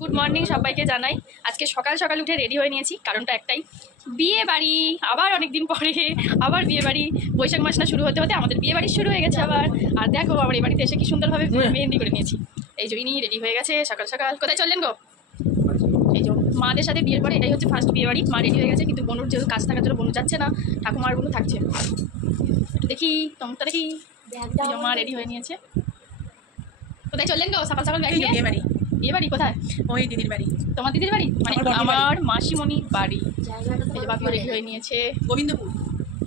Good morning সবাইকে জানাই। আজকে সকাল সকাল উঠে রেডি হয়ে নিয়েছি, কারণটা একটাই, বিয়ে বাড়ি। আবার অনেক দিন পরে আবার বিয়ে বাড়ি। বৈশাখ মাস না শুরু হতে হতে আমাদের বিয়ে বাড়ি শুরু হয়ে গেছে আবার। আর দেখো আমার এই বাড়িতে এসে কি সুন্দরভাবে মেহেন্দি করে নিয়েছি। এই যে ইনি রেডি হয়ে গেছে সকাল সকাল। কোথায় চললেন গো? এই যে মাদের সাথে বিয়ের পরে এটাই হচ্ছে ফার্স্ট বিয়ে বাড়ি। মা রেডি হয়ে গেছে, কিন্তু বনুর যেহেতু কাজ থাকার জন্য বনু যাচ্ছে না, ঠাকুমার বনু থাকছে। একটু দেখি তোমটা দেখি। মা রেডি হয়ে নিয়েছে। কোথায় চললেন গো সকাল সকাল? বিয়ে বাড়ি। বিয়ে বাড়ি কোথায়? ওই দিদির বাড়ি। তোমার দিদির বাড়ি মানে আমার মাসিমণি বাড়ি। এই যে বাপিও রেডি হয়ে নিয়েছে। গোবিন্দপুর।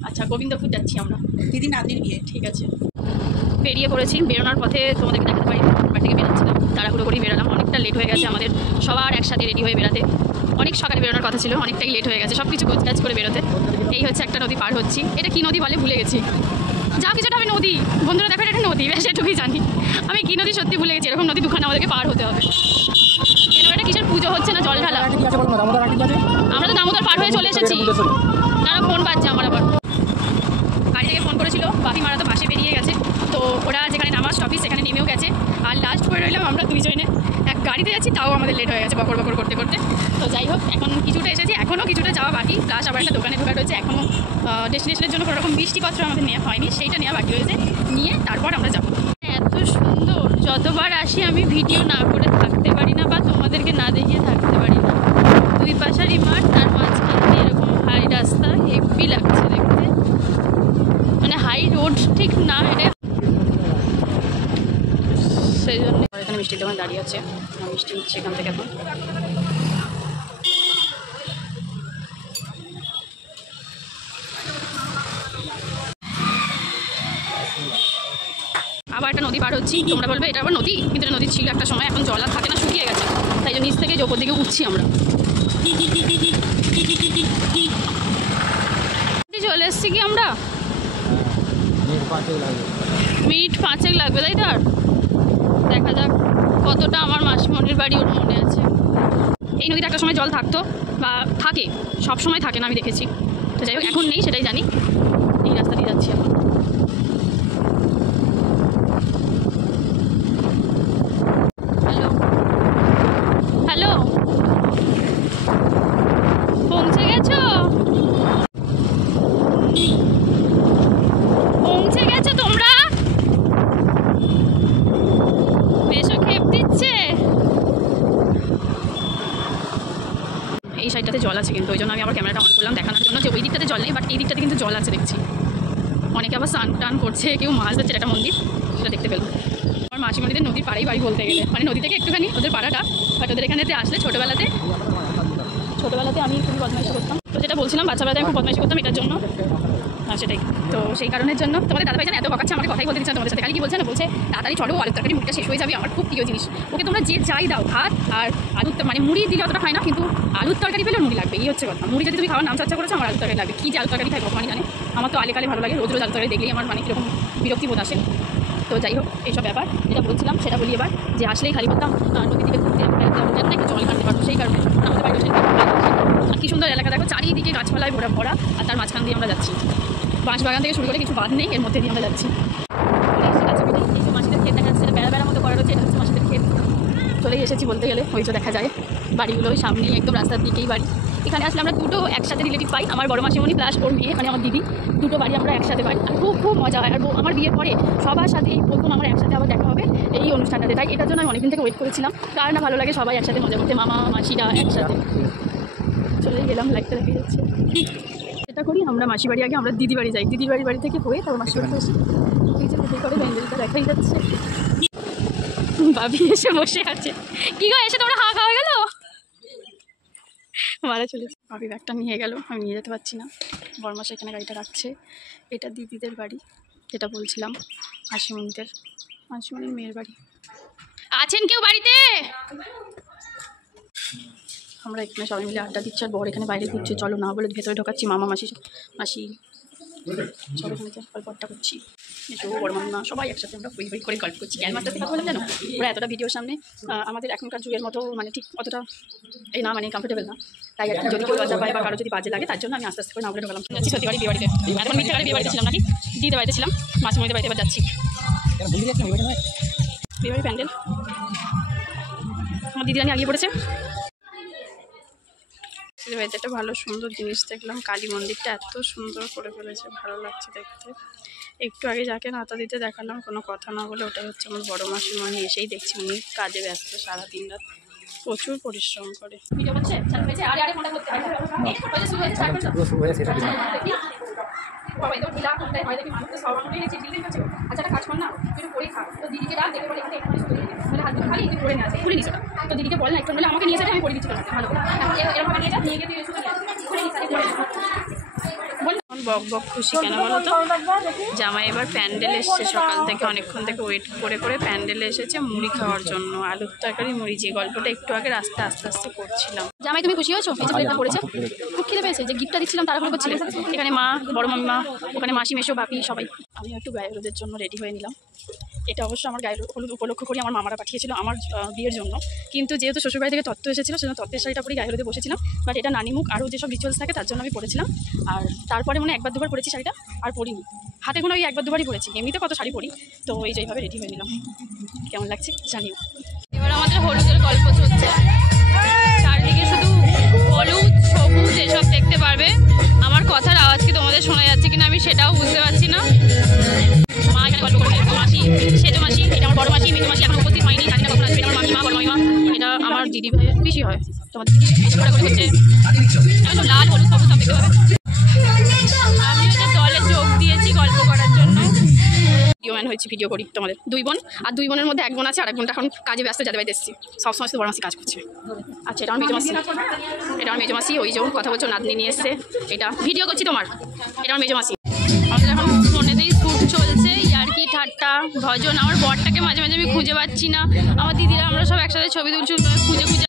আচ্ছা গোবিন্দপুর যাচ্ছি আমরা, দিদি নাতনির বিয়ে। ঠিক আছে, বেরিয়ে পড়েছি। বেরোনোর পথে তোমাদেরকে দেখাতে পারি, বাড়ি থেকে বেরোচ্ছিলাম, তাড়াহুড়ো করে বেরোলাম। অনেকটা লেট হয়ে গেছে আমাদের সবার একসাথে রেডি হয়ে বেরাতে। অনেক সকালে বেরোনোর কথা ছিল, অনেকটাই লেট হয়ে গেছে সব কিছু গোছগাছ করে বেরোতে। এই হচ্ছে একটা নদী পার হচ্ছি। এটা কি নদী বলে ভুলে গেছি। যা কিছুটা আমি নদী, বন্ধুরা দেখো এটা নদী, বেশ এটুকুই জানি। আমি কি নদী সত্যি ভুলে গেছি। এরকম নদী দুখানে আমাদেরকে পার হতে হবে। এটা কিসের পুজো হচ্ছে না জল ঢালা? আমরা তো দামোদর পার হয়ে চলে এসেছি। তারা ফোন পাচ্ছে আমার, আবার বাড়ি থেকে ফোন করেছিল। বাপি মারা তো বাসে বেরিয়ে গেছে, তো ওরা যেখানে নামার স্টপিস সেখানে নেমেও গেছে। আর লাস্ট করে রইলাম আমরা দুইজনে এক গাড়িতে যাচ্ছি, তাও আমাদের লেট হয়ে গেছে বকর বকর করতে করতে। তো যাই হোক, এখন কিছুটা এসেছি, এখনও কিছুটা যাওয়া বাকি। প্লাস আবার একটা দোকানে ঢোকা রয়েছে, এখনও ডেস্টিনেশনের জন্য কোনো রকম বৃষ্টিপত্র আমাদের নেওয়া হয়নি, সেইটা নেওয়া বাকি রয়েছে। নিয়ে তারপর আমরা যাবো। এত সুন্দর, যতবার আসি আমি ভিডিও না করে থাকতে পারি না, বা তোমাদেরকে না দেখিয়ে থাকতে পারি না। দুই পাশারি মাঠ, তার মাঝখান দিয়ে এরকম হাই রাস্তা, হেভি লাগছে দেখতে। মানে হাই রোড ঠিক না এটা, সেই জন্য এখানে মিষ্টির দোকান দাঁড়িয়ে আছে। মিষ্টি হচ্ছে এখান থেকে। এখন আবার একটা নদী পার হচ্ছি। তোমরা বলবে এটা আবার নদী, কিন্তু এটা নদী ছিল একটা সময়, এখন জল আর থাকে না, শুকিয়ে গেছে। তাই জন্য নিচ থেকে ওপর দিকে উঠছি আমরা। চলে এসছি কি আমরা? মিনিট 5 লাগবে, তাই তো? আর দেখা যাক কতটা আমার মাসিমণির বাড়ি ওর মনে আছে। এই নদীটা একটা সময় জল থাকতো, বা থাকে, সব সময় থাকে না আমি দেখেছি। তো যাই হোক, এখন নেই সেটাই জানি। এই রাস্তা দিয়ে যাচ্ছি এখন। হ্যালো হ্যালো, পৌঁছে গেছো? পৌঁছে গেছো তোমরা? বেশো খেপ দিচ্ছে। এই সাইডটাতে জল আছে, কিন্তু ওই জন্য আমি আবার ক্যামেরাটা অন করলাম দেখানোর জন্য যে ওই দিকটাতে জল নেই, বাট এই দিকটাতে কিন্তু জল আছে দেখছি। অনেকে আবার স্নান টান করছে, কেউ মাছ ধরছে, একটা মন্দির, সেটা দেখতে পেলাম। আমার মাসিমণিদের নদীর পাড়েই বাড়ি বলতে গেলে, মানে নদী থেকে একটুখানি ওদের পাড়াটা। বাট ওদের এখানেতে আসলে ছোটোবেলাতে আমি খুবই বদমাইশি করতাম। তো যেটা বলছিলাম, বাচ্চাবেলাতে আমি খুব বদমাইশি করতাম এটার জন্য। হ্যাঁ সেটাই তো, সেই কারণের জন্য তোমাদের দাদাভাই জান এত বকাচ্ছে, আমাকে কথাই বলতে দিচ্ছে তোমাদের সাথে। খালি কি বলছে না, বলছে তাড়াতাড়ি চলো, আলুর তরকারি মুখটা শেষ হয়ে যাবে। আমার খুব প্রিয় জিনিস। ওকে তোমরা যে যাই দাও, ভাত আর আলুর, মানে মুড়ি দিলে অতটা খায় না, কিন্তু আলুর তরকারি পেলে মুড়ি লাগবে, এই হচ্ছে কথা। মুড়ি যদি তুমি খাওয়ার নাম চর্চা করেছো, আমার আলুর তরকারি লাগবে। কী যে আলুর তরকারি খাই ভগবানই জানে। আমার তো আলেকালে ভালো লাগে, রোজ রোজ আলুর তরকারি দেখলেই আমার মানে কীরকম বিরক্তি বোধ আসে। তো যাই হোক, এইসব ব্যাপার যেটা বলছিলাম সেটা বলি এবার। যে আসলেই খালি বলতাম নদী থেকে ঘুরতে একটু জল কাটতে পারবো, সেই কারণে আমাদের বাড়ির আর কি সুন্দর এলাকা দেখো, চারিদিকে গাছপালায় ভরা, আর তার মাঝখান দিয়ে আমরা যাচ্ছি। বাঁশবাগান থেকে শুরু করে কিছু বাদ নেই, এর মধ্যে দিয়ে আমরা যাচ্ছি। এই যে মাসিদের ক্ষেত দেখা যাচ্ছে, বেড়া বেড়ার মতো করা রয়েছে, এটা হচ্ছে মাসিদের ক্ষেত। চলেই এসেছি বলতে গেলে, ওই তো দেখা যায় বাড়িগুলো ওই সামনেই, একদম রাস্তার দিকেই বাড়ি। এখানে আসলে আমরা দুটো একসাথে রিলেটিভ পাই, আমার বড় মাসিমণি প্লাস ওর মেয়ে, মানে আমার দিদি। দুটো বাড়ি আমরা একসাথে পাই, আর খুব খুব মজা হয়। আর আমার বিয়ের পরে সবার সাথে এই প্রথম আমার একসাথে আবার দেখা হবে এই অনুষ্ঠানটাতে। তাই এটার জন্য আমি অনেকদিন থেকে ওয়েট করেছিলাম। কার না ভালো লাগে সবাই একসাথে মজা করতে, মামা মাসিরা একসাথে। চলে গেলাম, লাইটটা দেখে যাচ্ছে। এটা করি আমরা মাসি বাড়ি, আগে আমরা দিদি বাড়ি যাই, দিদির বাড়ি থেকে হয়ে তারপর মাসি বাড়িতে আসি। এই যে কোথায় করে ব্যান্ডেলটা দেখাই যাচ্ছে। ভাবি এসে বসে আছে। কি গো, এসে তোমরা হাওয়া খাওয়া গেল? মারা চলে ভাবি ব্যাগটা নিয়ে গেল, আমি নিয়ে যেতে পারছি না। বড়মা সেখানে গাড়িটা রাখছে। এটা দিদিদের বাড়ি, যেটা বলছিলাম, মাসিমণির মেয়ের বাড়ি। আছেন কেউ বাড়িতে? আমরা এখানে সবাই মিলে আড্ডা দিচ্ছি, আর বর এখানে বাইরে ঘুরছে। চলো না বলে ভেতরে ঢোকাচ্ছি। মামা মাসি সব এখানে গল্পটা করছি। এসো বড় মাম্মা সবাই একসাথে আমরা বই করে গল্প করছি। কেন মাত্র কথা বললাম জানো, ওরা এতটা ভিডিওর সামনে আমাদের এখনকার যুগের মতো মানে ঠিক অতটা এই না, মানে কমফোর্টেবল না। তাই আর কি, যদি কেউ লজ্জা পায় বা কারো যদি বাজে লাগে, তার জন্য আমি আস্তে আস্তে করে না বলে ঢোকালাম। যাচ্ছি সত্যি বাড়ি, বিয়ে বাড়িতে। এখন মিথ্যে বাড়ি বিয়ে বাড়িতে ছিলাম নাকি, দিদিদের বাড়িতে ছিলাম, মাসিমণিদের বাড়িতে এবার যাচ্ছি। বিয়ে বাড়ি প্যান্ডেল আমার দিদি আগিয়ে পড়েছে। একটা ভালো সুন্দর জিনিস দেখলাম, কালী মন্দিরটা এত সুন্দর করে ফেলেছে, ভালো লাগছে দেখতে। একটু আগে যাকে নাতা দিতে দেখালাম, কোনো কথা না বলে, ওটা হচ্ছে আমার বড় মাসিমণি। এসেই দেখছি উনি কাজে ব্যস্ত, সারাদিন রাত প্রচুর পরিশ্রম করে। আচ্ছা কাজ কর না, তুই পরে খা, তো দিদিকে ডাক, দেখে বলে হাত খালি একটু করে নিয়ে আসে, খুলে নিস, তো দিদিকে বল না একটু, বলে আমাকে নিয়ে যাবে, আমি করে দিচ্ছি তোমাকে ভালো করে, এরকম নিয়ে যা, নিয়ে গিয়ে তুই খুলে নিস। বক বক খুশি কেন বলো তো, জামাই এবার প্যান্ডেল এসছে, সকাল থেকে অনেকক্ষণ থেকে ওয়েট করে করে প্যান্ডেলে এসেছে মুড়ি খাওয়ার জন্য, আলুর তরকারি মুড়ি, যে গল্পটা একটু আগে রাস্তা আস্তে আস্তে করছিলাম। জামাই তুমি খুশি হয়েছো? এই যে প্লেটটা করেছে, খুব খিদে পেয়েছে, যে গিফটটা দিচ্ছিলাম তারা করছিলে, এখানে মা, বড় মামিমা, ওখানে মাসি মেশো বাপি সবাই। আমি একটু গায়ে হলুদের জন্য রেডি হয়ে নিলাম। এটা অবশ্য আমার গায়ে হলুদ উপলক্ষ করে আমার মামারা পাঠিয়েছিল আমার বিয়ের জন্য, কিন্তু যেহেতু শ্বশুরবাড়ি থেকে তত্ত্ব এসেছিলো, সেজন্য তত্ত্বের শাড়িটা পরে গায়ে হলুদে বসেছিলাম। বাট এটা নানিমুখ আরও যেসব রিচুয়ালস থাকে তার জন্য আমি পরেছিলাম। আর তারপরে মানে একবার দুবার পরেছি শাড়িটা, আর পরিনি, হাতে কোনো ওই একবার দুবারই পরেছি, এমনিতে কত শাড়ি পরি। তো এই যেভাবে রেডি হয়ে নিলাম, কেমন লাগছে জানিও। এবার আমাদের হলুদের গল্প চলছে, চারদিকে শুধু হলুদ সবুজ এসব দেখতে পারবে। আমার কথার আওয়াজ কি তোমাদের শোনা যাচ্ছে কিনা আমি সেটাও বুঝতে পারছি না। মা এখানে গল্প করছে, মাসি, সেজো মাসি, এটা আমার বড় মাসি, মেজো মাসি এখন উপস্থিত হয়নি, জানি না কখন আসবে। আমার মামিমা, বড় মামিমা, এটা আমার দিদি ভাইয়ের পিসি হয়। তোমাদের হচ্ছে লাল হলুদ সবুজ সব দেখতে পাবে। আমি হচ্ছে দলে যোগ দিয়েছি গল্প করার জন্য, ভিডিও ম্যান হয়েছি, ভিডিও করি তোমাদের। দুই বোন, আর দুই বোনের মধ্যে এক বোন আছে, আর এক বোনটা এখন কাজে ব্যস্ত, যাদের বাড়িতে এসেছি। সবসময় তো বড় মাসি কাজ করছে। আচ্ছা এটা আমার মেজো মাসি, এটা আমার মেজো মাসি, ওই যে কথা বলছো নাতনি নিয়ে এসছে, এটা ভিডিও করছি তোমার, এটা আমার মেজো মাসি। আমাদের এখন ফোনেতেই শ্যুট চলছে, ইয়ার্কি ঠাট্টা ভজন। আমার বরটাকে মাঝে মাঝে আমি খুঁজে পাচ্ছি না, আমার দিদিরা আমরা সব একসাথে ছবি তুলছি, খুঁজে খুঁজে।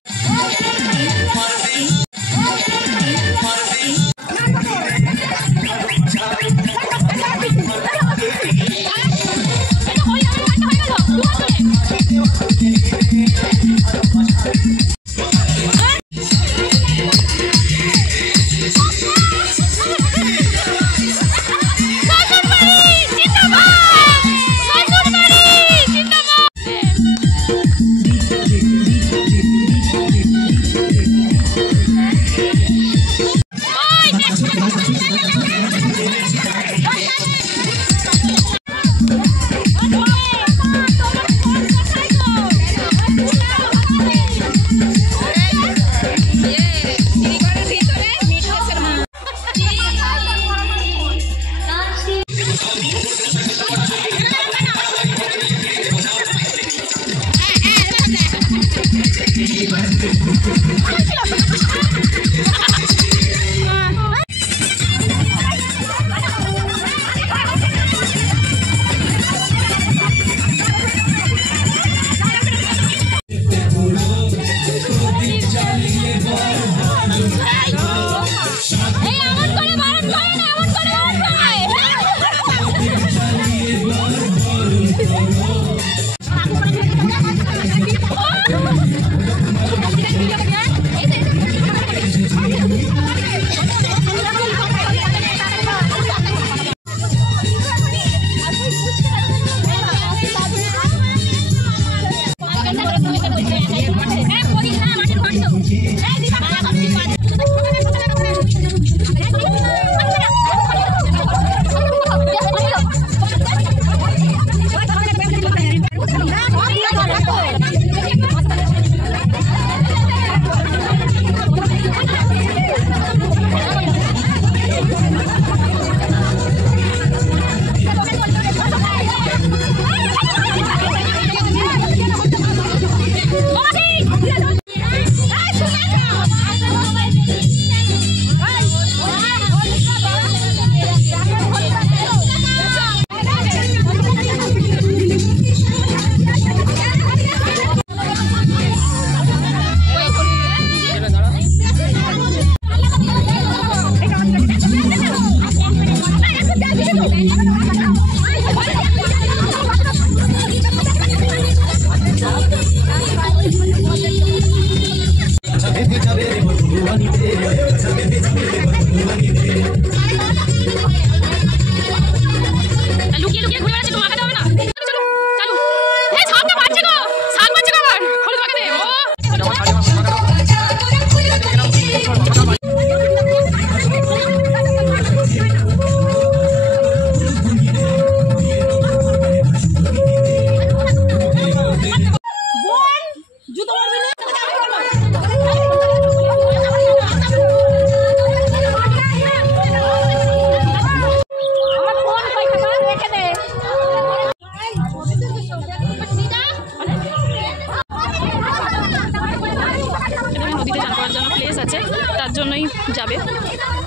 আছে, তার জন্যই যাবে,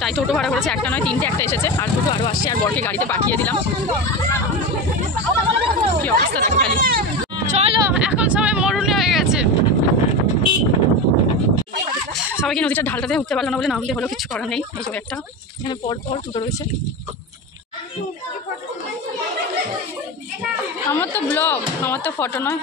তাই টোটো ভাড়া করেছে। একটা নয়, তিনটে, একটা এসেছে, আর দুটো আরও আসছে। আর বরকে গাড়িতে পাঠিয়ে দিলাম। কি অবস্থা দেখো খালি। চলো, এখন সবাই মরুনে হয়ে গেছে। সবাইকে নদীটা ঢালটাতে উঠতে পারলো না বলে নামতে হলো, কিছু করার নেই। এইসব একটা এখানে পর দুটো রয়েছে। আমার তো ব্লগ, আমার তো ফটো নয়।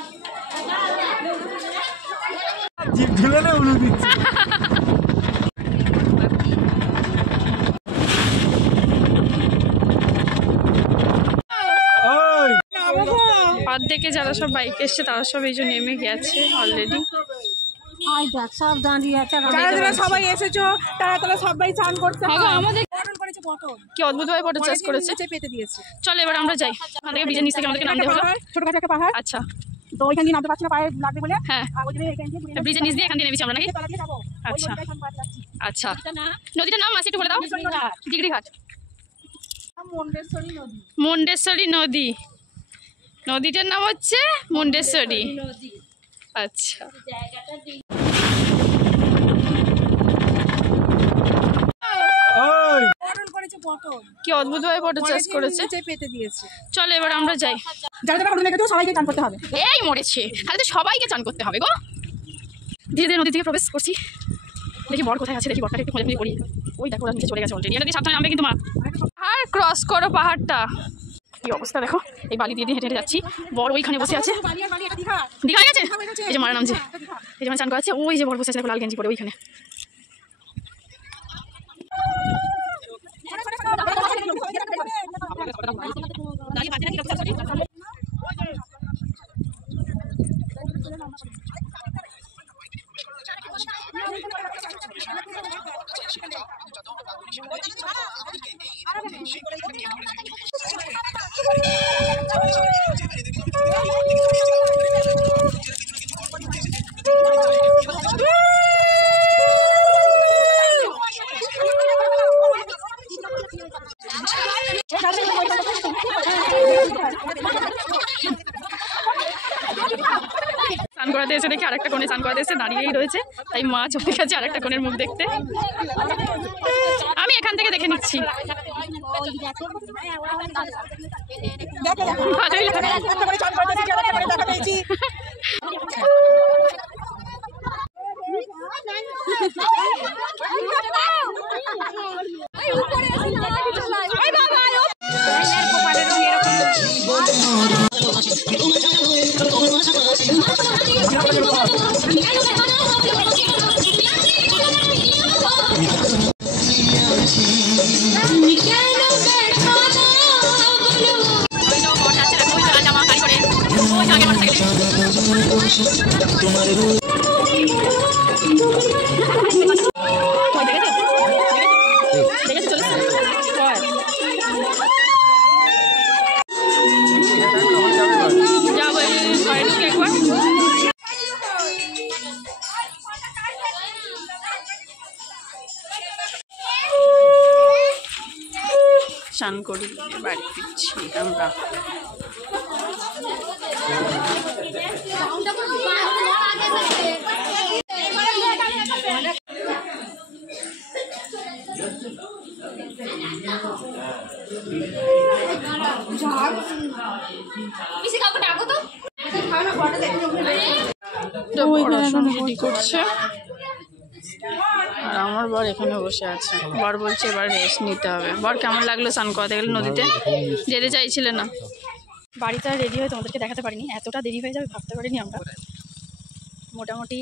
অর্ধেকে যারা সব বাইক এসছে তারা সব এই যে নেমে গেছে অলরেডি। সবাই এসেছো, তারা সবাই চান করতে আমাদের কি অদ্ভুত ভাবে ফটো চাষ করেছে, পেতে দিয়েছে। চলো এবার আমরা যাই। আমাদের ব্রিজের নিচ থেকে আমাদেরকে নামতে হলো। ছোটখাটো একটা পাহাড়। আচ্ছা, তো ওইখান দিয়ে নামতে পারছি না, পায়ে লাগবে বলে। হ্যাঁ, ব্রিজের নিচ দিয়ে এখান দিয়ে নেমেছি আমরা নাকি? আচ্ছা আচ্ছা, নদীটার নাম আছে একটু বলে দাও। দিঘড়িঘাট। মুন্ডেশ্বরী নদী, নদীটার নাম হচ্ছে মুন্ডেশ্বরী। আচ্ছা, কি অদ্ভুত ভাবে ফটো চাষ করেছে, পেতে দিয়েছে। চলো এবার আমরা যাই। সবাইকে চান করতে হবে। এই মরেছে, তাহলে তো সবাইকে চান করতে হবে গো। ধীরে ধীরে নদী থেকে প্রবেশ করছি। দেখি বর কোথায় আছে, দেখি বরটাকে একটু খোঁজাখুঁজি করি। ওই দেখো, ওরা নিচে চলে গেছে অলরেডি। এটা দিয়ে সাবধানে নামবে কিন্তু মা। পাহাড় ক্রস করো, পাহাড়টা কি অবস্থা দেখো। এই বালি দিয়ে হেঁটে হেঁটে যাচ্ছি। বর ওইখানে বসে আছে। দীঘা গেছে, এই যে মারা নামছে, এই যে চান করাচ্ছে। ওই যে বর বসে আছে লাল গেঞ্জি পরে ওইখানে। স্নান করাতে এসে দেখি আরেকটা কোণে স্নান করাতে এসে দাঁড়িয়েই রয়েছে। তাই মা চলে গেছে আরেকটা কোণের মুখ দেখতে। আমি এখান থেকে দেখে নিচ্ছি। স্নান করি, বাড়ি ফিরছি আমরা। করছে আর আমার বর এখানে বসে আছে। বর বলছে এবার রেস্ট নিতে হবে। বর কেমন লাগলো স্নান করাতে গেলে? নদীতে যেতে চাইছিলে না। বাড়িতে রেডি হয়ে তোমাদেরকে দেখাতে পারিনি, এতটা দেরি হয়ে যাবে ভাবতে পারিনি আমরা। মোটামুটি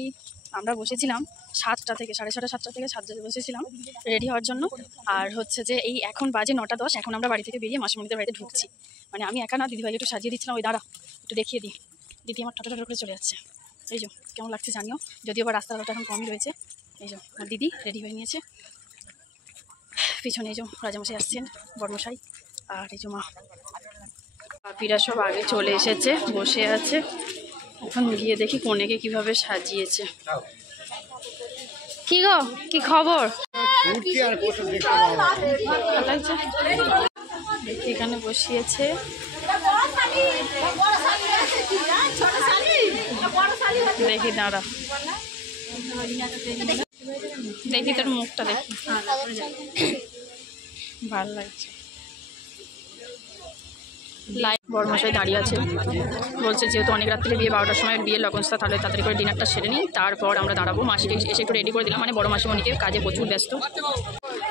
আমরা বসেছিলাম 7টা থেকে, 6:30 7টা থেকে সাজতে বসেছিলাম রেডি হওয়ার জন্য। আর হচ্ছে যে এই এখন বাজে 9টা 10। এখন আমরা বাড়ি থেকে বেরিয়ে মাসিমণিদের বাড়িতে ঢুকছি। মানে আমি একা না, দিদিভাইকে একটু সাজিয়ে দিচ্ছিলাম। ওই দাঁড়া একটু দেখিয়ে দিই। দিদি আমার টোটো করে চলে যাচ্ছে। এই যে কেমন লাগছে জানিও, যদিও বা রাস্তাঘাটটা এখন কমই রয়েছে। এই যে আমার দিদি রেডি হয়ে নিয়েছে। পিছনে এই যে রাজামশাই আসছেন, বড়মশাই, আর এই যে মা। পাপিরা সব আগে চলে এসেছে, বসে আছে। এখন গিয়ে দেখি কনেকে কিভাবে সাজিয়েছে। কি গো, কি খবর? এখানে বসিয়েছে। দেখি দাঁড়া, দেখি তোর মুখটা দেখি, ভালো লাগছে। লাইট বড়মশাই দাঁড়িয়ে আছে, বলছে যেহেতু অনেক রাত্রে বিয়ে, 12টার সময় বিয়ের লগনস্থা, তাহলে তাড়াতাড়ি করে ডিনারটা সেরে নিই, তারপর আমরা দাঁড়াবো। মাসিকে এসে একটু রেডি করে দিলাম, মানে বড় মাসিমণিকে, কাজে প্রচুর ব্যস্ত।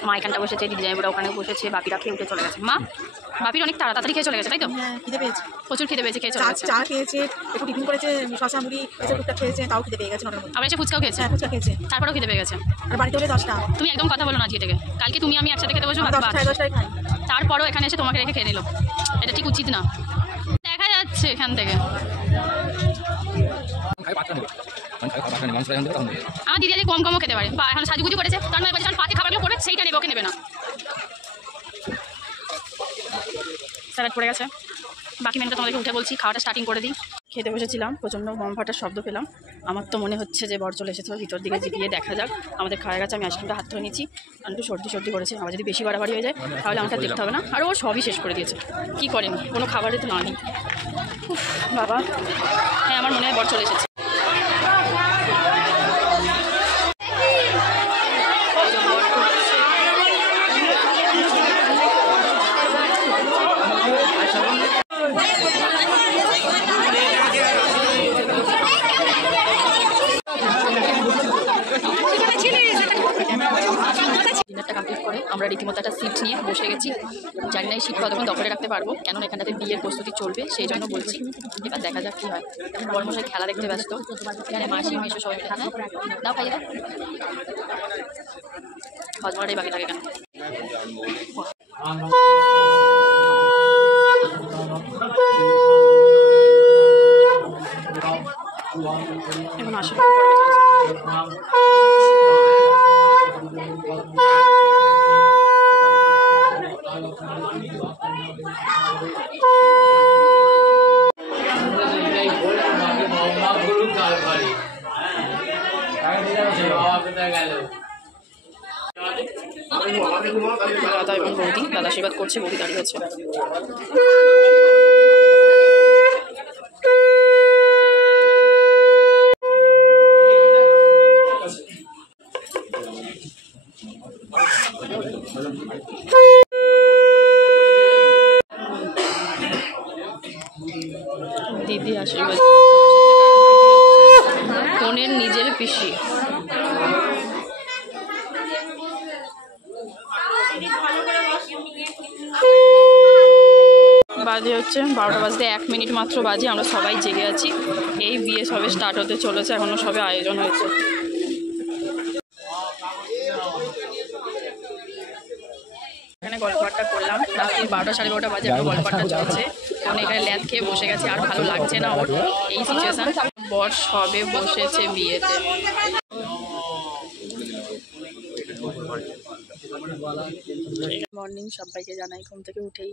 মা এখানটা বসেছে, দিদি জামাইবুড়া ওখানে বসেছে, বাপিরা খেয়ে উঠে চলে গেছে। মা বাপির অনেক তাড়াতাড়ি খেয়ে চলে গেছে, তাই তো? খিদে পেয়েছে, প্রচুর খিদে পেয়েছে, খেয়ে চলে গেছে। চা খেয়েছে, একটু টিফিন করেছে, শশা মুড়ি এসব টুকটাক খেয়েছে, তাও খিদে পেয়ে গেছে। আবার এসে ফুচকাও খেয়েছে, ফুচকা খেয়েছে, তারপরেও খিদে পেয়ে গেছে। আর বাড়িতে হলে 10টা। তুমি একদম কথা বলো না আজকে থেকে, কালকে তুমি আমি একসাথে খেতে বসবো, 10টা সাড়ে 10টায় খাই। তারপরও এখানে এসে তোমাকে রেখে খেয়ে নিল, এটা ঠিক উচিত না। দেখা যাচ্ছে এখান থেকে আমার দিদি আজকে কম কমও খেতে পারে, বা এখন সাজুগুজু করেছে, তার মানে যখন পাতে খাবারগুলো পড়বে সেইটা নেবে, ওকে নেবে না। স্যালাড পড়ে গেছে, বাকি মেনুটা তোমাদেরকে উঠে বলছি। খাওয়াটা স্টার্টিং করে দিই। খেতে বসেছিলাম, প্রচণ্ড বোম ফাটার শব্দ পেলাম। আমার তো মনে হচ্ছে যে বর চলে এসেছে, ভিতর দিকে গিয়ে দেখা যাক। আমাদের খাওয়া গেছে, আমি আইসক্রিমটা হাত ধরে নিচ্ছি, একটু সর্দি করেছে। আমার যদি বেশি বাড়াবাড়ি হয়ে যায় তাহলে আমাকে দেখতে হবে না। আর ও সবই শেষ করে দিয়েছে, কি করেনি, কোনো খাবারে তো না নেই। বাবা, হ্যাঁ আমার মনে হয় বর চলে এসেছে। ডিনারটা কমপ্লিট করে আমরা রীতিমতো একটা সিট নিয়ে বসে গেছি। জানি না এই সিট কতক্ষণ দখলে রাখতে পারবো, কেন এখানটাতে বিয়ের প্রস্তুতি চলবে, সেই জন্য বলছি। এবার দেখা যাক কী হয়। এখন বড়মশাই খেলা দেখতে ব্যস্ত, এখানে মাসি মেশো সবাই খানা দাও, খাইয়ে দাও। হজমাটাই বাকি থাকে কেন? এখন আসলে দাদা এবং বৌদি, দাদা আশীর্বাদ করছে, বৌদি দাঁড়িয়ে আছে। দিদি আশীর্বাদ বোনের নিজের পিসি। বাজে হচ্ছে 12টা বাজতে 1 মিনিট মাত্র বাজে, আমরা সবাই জেগে আছি। এই বিয়ে সবে স্টার্ট হতে চলেছে, এখনো সবে আয়োজন হয়েছে। এখানে গল্পটা করলাম, রাত্রি 12টা সাড়ে 12টা বাজে, আমার গল্পটা চলছে। এখন এখানে ল্যাদ খেয়ে বসে গেছে, আর ভালো লাগছে না ওর এই সিচুয়েশন। বর সবে বসেছে বিয়েতে। মর্নিং সবাইকে জানাই, ঘুম থেকে উঠেই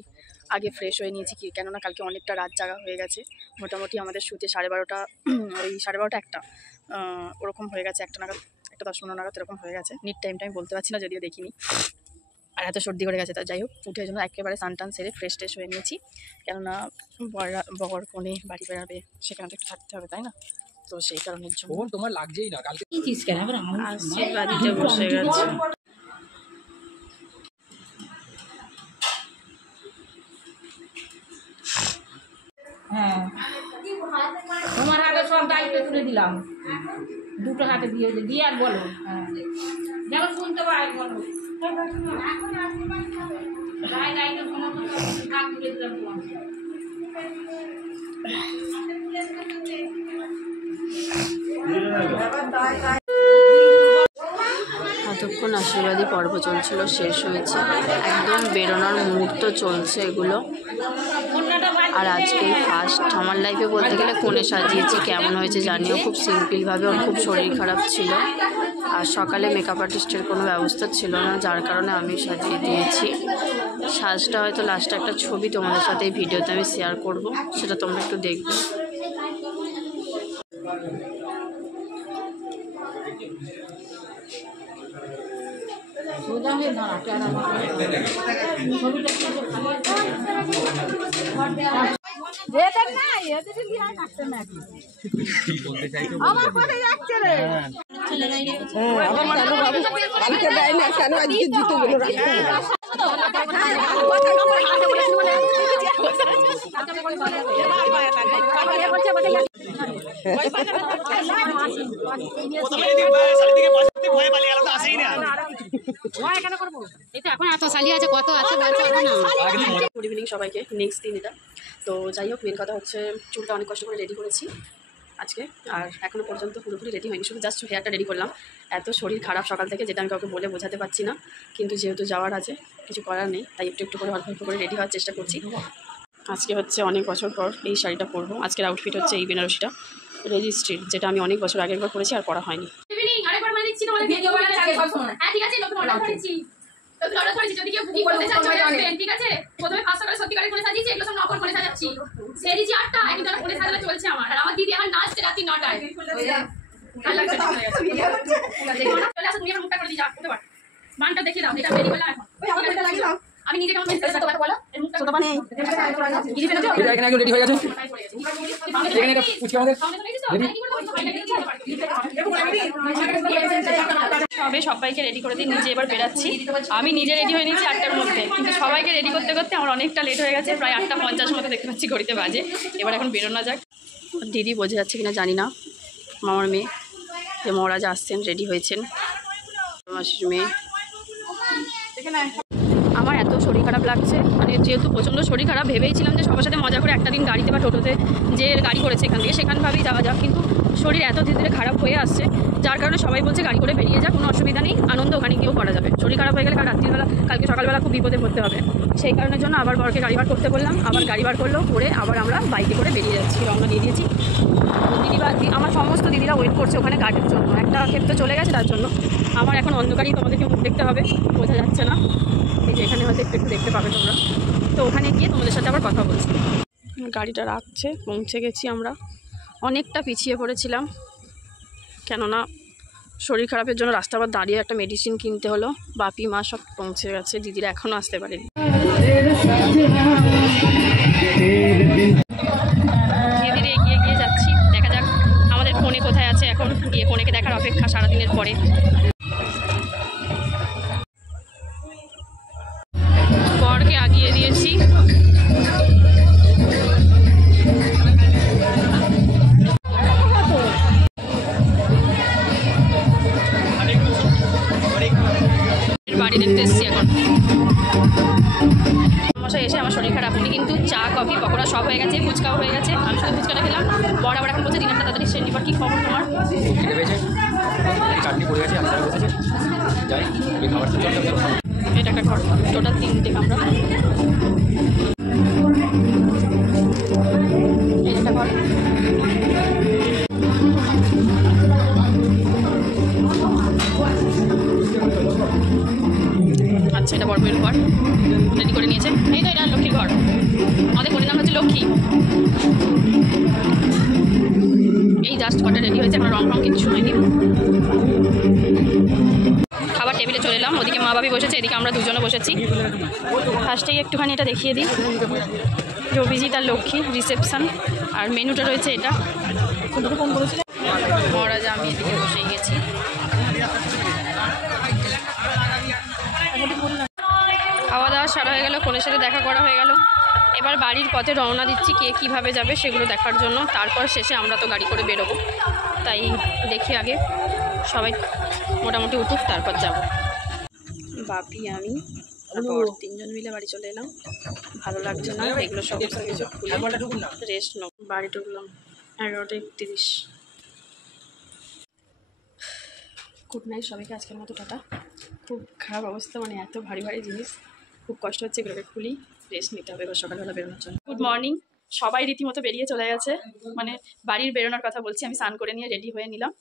আগে ফ্রেশ হয়ে নিয়েছি, কি কেননা কালকে অনেকটা রাত জাগা হয়ে গেছে। মোটামুটি আমাদের শুতে 12:30, ওই 12:30 1টা ওরকম হয়ে গেছে, 1টা নাগাদ, 1টা 10-15 নাগাদ এরকম হয়ে গেছে। নিট টাইমটা আমি বলতে পারছি না, যদিও দেখিনি। আর এত সর্দি করে গেছে, তা যাই হোক, উঠে জন্য একেবারে স্নান সেরে ফ্রেশ ট্রেশ হয়ে নিয়েছি, কেননা বর কোণে বাড়ি বেড়াবে, সেখানে তো একটু থাকতে হবে, তাই না? তো সেই কারণের জন্য তোমার লাগছেই না কালকে বাড়িতে বসে গেছে। হ্যাঁ, তোমার হাতে সব দায়িত্ব তুলে দিলাম, দুটো হাতে দিয়ে আর বলো। হ্যাঁ, যেমন শুনতে পাই বলো, দায়িত্ব সমস্ত হাত তুলে দিলাম তোমাকে। এতক্ষণ আশীর্বাদী পর্ব চলছিল, শেষ হয়েছে, একদম বেরোনোর মুহূর্ত চলছে এগুলো। আর আজকেই ফার্স্ট আমার লাইফে বলতে গেলে কোণে সাজিয়েছি, কেমন হয়েছে জানিও। খুব সিম্পলভাবে, ওর খুব শরীর খারাপ ছিল, আর সকালে মেকআপ আর্টিস্টের কোনো ব্যবস্থা ছিল না, যার কারণে আমি সাজিয়ে দিয়েছি। সাজটা হয়তো লাস্টে একটা ছবি তোমাদের সাথে এই ভিডিওতে আমি শেয়ার করব, সেটা তোমরা একটু দেখবে। আমার কোথায় যাচ্ছে রে? আবার কেন বাবু কালকে দেয় না কেন আজকে জুতোগুলো রাখতে এখন এত সালি আছে কত আছে গুড ইভিনিং সবাইকে। নেক্সট দিন এটা তো যাই হোক, মেন কথা হচ্ছে চুলটা অনেক কষ্ট করে রেডি করেছি আজকে, আর এখনও পর্যন্ত পুরোপুরি রেডি হয়নি, শুধু জাস্ট হেয়ারটা রেডি করলাম। এত শরীর খারাপ সকাল থেকে, যেটা আমি কাউকে বলে বোঝাতে পারছি না, কিন্তু যেহেতু যাওয়ার আছে কিছু করার নেই, তাই একটু একটু করে অল্প অল্প করে রেডি হওয়ার চেষ্টা করছি। আজকে হচ্ছে অনেক বছর পর এই শাড়িটা পরবো। আজকের আউটফিট হচ্ছে এই বেনারসিটা রেজিস্ট্রির, যেটা আমি অনেক বছর আগের বার পরেছি আর পরা হয়নি। ঠিক আছে, প্রথমে 500 করে সত্যিকারের করে সাজিয়েছি, এগুলো সব নকল করে সাজাচ্ছি। সেরিজি 8টা, এখন যারা করে সাজানো চলছে আমার, আর আমার দিদি এখন নাচছে রাত্রি 9টায়। ভালো লাগছে না, দেখো না, চলে আসো, তুমি আমার মুখটা করে দিয়ে যাও, উঠে পড়। মানটা দেখিয়ে দাও, এটা রেডি করলাম এখন। আমি নিজে কেমন মেসেজ করতে পারবো বলো? এর মুখটা ছোট বানাই কি দিবেন তো? এটা এখানে একদম রেডি হয়ে গেছে। এখানে এটা পুচকে আমাদের সবে সবাইকে রেডি করে দিই, নিজে এবার বেরাচ্ছি। আমি নিজে রেডি হয়ে নিয়েছি 8টার মধ্যে, কিন্তু সবাইকে রেডি করতে করতে আমার অনেকটা লেট হয়ে গেছে, প্রায় 8:50 মতো দেখতে পাচ্ছি ঘড়িতে বাজে। এবার এখন বেরোনো যাক। দিদি বোঝা যাচ্ছে কিনা জানি না, মামার মেয়ে যে মহারাজ আসছেন, রেডি হয়েছেন, মাসির মেয়ে। আমার এত শরীর খারাপ লাগছে, মানে যেহেতু প্রচণ্ড শরীর খারাপ, ভেবেইছিলাম যে সবার সাথে মজা করে একটা দিন গাড়িতে বা টোটোতে যে গাড়ি করেছে এখান থেকে সেখানভাবেই যাওয়া যাক, কিন্তু শরীর এত ধীরে ধীরে খারাপ হয়ে আসছে, যার কারণে সবাই বলছে গাড়ি করে বেরিয়ে যাক, কোনো অসুবিধা নেই, আনন্দ ওখানে গিয়েও করা যাবে। শরীর খারাপ হয়ে গেলে কাল রাত্রিবেলা, কালকে সকালবেলা খুব বিপদে পড়তে হবে, সেই কারণের জন্য আবার বরকে গাড়ি বার করতে বললাম, আবার গাড়ি বার করলো, করে আবার আমরা বাইকে করে বেরিয়ে যাচ্ছি, রওনা দিয়ে দিয়েছি। দিদিরা, আমার সমস্ত দিদিরা ওয়েট করছে ওখানে গাড়ির জন্য, একটা ক্ষেত্রে চলে গেছে, তার জন্য আমার এখন অন্ধকারই তোমাদেরকে মুখ দেখতে হবে, বোঝা যাচ্ছে না, এই যে এখানে হয়তো একটু একটু দেখতে পাবে তোমরা, তো ওখানে গিয়ে তোমাদের সাথে আবার কথা বলছি। গাড়িটা রাখছে, পৌঁছে গেছি আমরা, অনেকটা পিছিয়ে পড়েছিলাম, কেননা শরীর খারাপের জন্য রাস্তা আবার দাঁড়িয়ে একটা মেডিসিন কিনতে হলো। বাপি মা সব পৌঁছে গেছে, দিদিরা এখনও আসতে পারেনি। ধীরে ধীরে এগিয়ে গিয়ে যাচ্ছি, দেখা যাক আমাদের ফোনে কোথায় আছে, এখন গিয়ে ফোনেকে দেখার অপেক্ষা সারাদিনের পরে। বরকে আগিয়ে দিয়েছি, বাড়ি দেখতে এসেছি এখন। মশাই এসে আমার শরীর খারাপ, উনি কিন্তু চা কফি পকোড়া সব হয়ে গেছে, ফুচকাও হয়ে গেছে, আমি শুধু ফুচকাটা খেলাম। বড় আবার এখন বলছে ডিনারটা তাড়াতাড়ি সেরে নিবার। কি খবর তোমার? খিদে পেয়েছে, চাটনি পড়ে গেছে, আমি বসেছে যাই এই খাবারটা চলতে। এটা একটা ঘর, টোটাল 3টে কামরা, এই একটা ঘর। আচ্ছা, এটা বড় ঘর রেডি করে নিয়েছে, এই তো এটা লক্ষ্মীর ঘর, আমাদের বোনের নাম হচ্ছে লক্ষ্মী। এই জাস্ট ঘরটা রেডি হয়েছে, আমরা রং রং কিছু হয়নি। খাবার টেবিলে চলে এলাম, ওদিকে মা বাবি বসেছে, এদিকে আমরা দুজনে বসেছি। ফার্স্টেই একটুখানি এটা দেখিয়ে দিই, রবিজিৎ আর লক্ষ্মী রিসেপশন, আর মেনুটা রয়েছে এটা। মহারাজ আমি এদিকে বসেই গেছি। খাওয়া দাওয়া সারা হয়ে গেল, ফোনের সাথে দেখা করা হয়ে গেল, এবার বাড়ির পথে রওনা দিচ্ছি, কে কীভাবে যাবে সেগুলো দেখার জন্য। তারপর শেষে আমরা তো গাড়ি করে বেরোবো, তাই দেখি আগে সবাই মোটামুটি উঠুক, তারপর যাব। বাপি আমি তারপর 3জন মিলে বাড়ি চলে এলাম, ভালো লাগছে না, এগুলো সমস্ত কিছু খুলে রেস্ট নেব। বাড়ি ঢুকলাম 11:31। গুড নাইট সবাইকে, আজকের মতো টাটা। খুব খারাপ অবস্থা, মানে এত ভারী ভারী জিনিস, খুব কষ্ট হচ্ছে, এগুলোকে খুলি, রেস্ট নিতে হবে এবার সকালবেলা বেরোনোর জন্য। গুড মর্নিং, সবাই রীতিমতো বেরিয়ে চলে গেছে, মানে বাড়ির বেরোনোর কথা বলছি, আমি স্নান করে নিয়ে রেডি হয়ে নিলাম,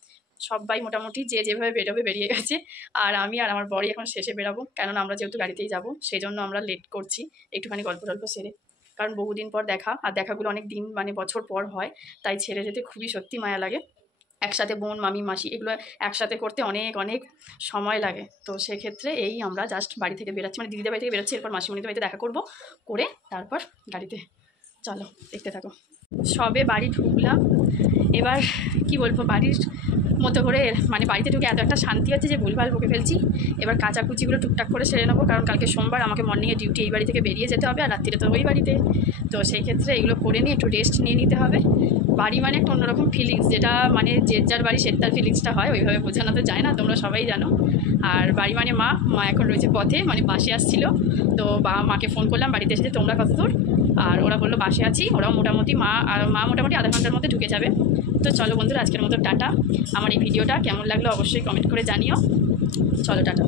সবাই মোটামুটি যে যেভাবে বেরোবে বেরিয়ে গেছে, আর আমি আর আমার বড়ি এখন শেষে বেরাবো, কেননা আমরা যেহেতু গাড়িতেই যাবো সেই জন্য আমরা লেট করছি, একটুখানি গল্প টল্প সেরে, কারণ বহুদিন পর দেখা, আর দেখাগুলো অনেক দিন মানে বছর পর হয়, তাই ছেড়ে যেতে খুবই সত্যি মায়া লাগে। একসাথে বোন মামি মাসি এগুলো একসাথে করতে অনেক অনেক সময় লাগে, তো সেক্ষেত্রে এই আমরা জাস্ট বাড়ি থেকে বেরোচ্ছি, মানে দিদিদের বাড়ি থেকে বেরোচ্ছি, এরপর মাসিমণিদের বাড়িতে দেখা করবো, করে তারপর গাড়িতে। চলো দেখতে থাকো। সবে বাড়ি ঢুকলাম, এবার কি বলবো, বাড়ির মতো করে মানে বাড়িতে ঢুকে এত একটা শান্তি হচ্ছে যে ভুলভাল বকে ফেলছি। এবার কাচাকুচিগুলো টুকটাক করে সেরে নেবো, কারণ কালকে সোমবার আমাকে মর্নিংয়ে ডিউটি এই বাড়ি থেকে বেরিয়ে যেতে হবে, আর রাত্রিরে তো ওই বাড়িতে। তো সেই ক্ষেত্রে এগুলো করে নিয়ে একটু রেস্ট নিয়ে নিতে হবে। বাড়ি মানে একটা অন্যরকম ফিলিংস, যেটা মানে যে যার বাড়ি সে তার ফিলিংসটা হয়, ওইভাবে বোঝানো তো যায় না, তোমরা সবাই জানো। আর বাড়ি মানে মা এখন রয়েছে পথে, মানে বাসে আসছিলো। তো মাকে ফোন করলাম বাড়িতে এসেছে তোমরা কত দূর, আর ওরা বললো বাসে আছি। ওরাও মোটামুটি মা মোটামুটি আধা ঘন্টার মধ্যে ঢুকে যাবে। তো চলো বন্ধুরা, আজকের মতো টাটা। আমার এই ভিডিওটা কেমন লাগলো অবশ্যই কমেন্ট করে জানিও। চলো টাটা।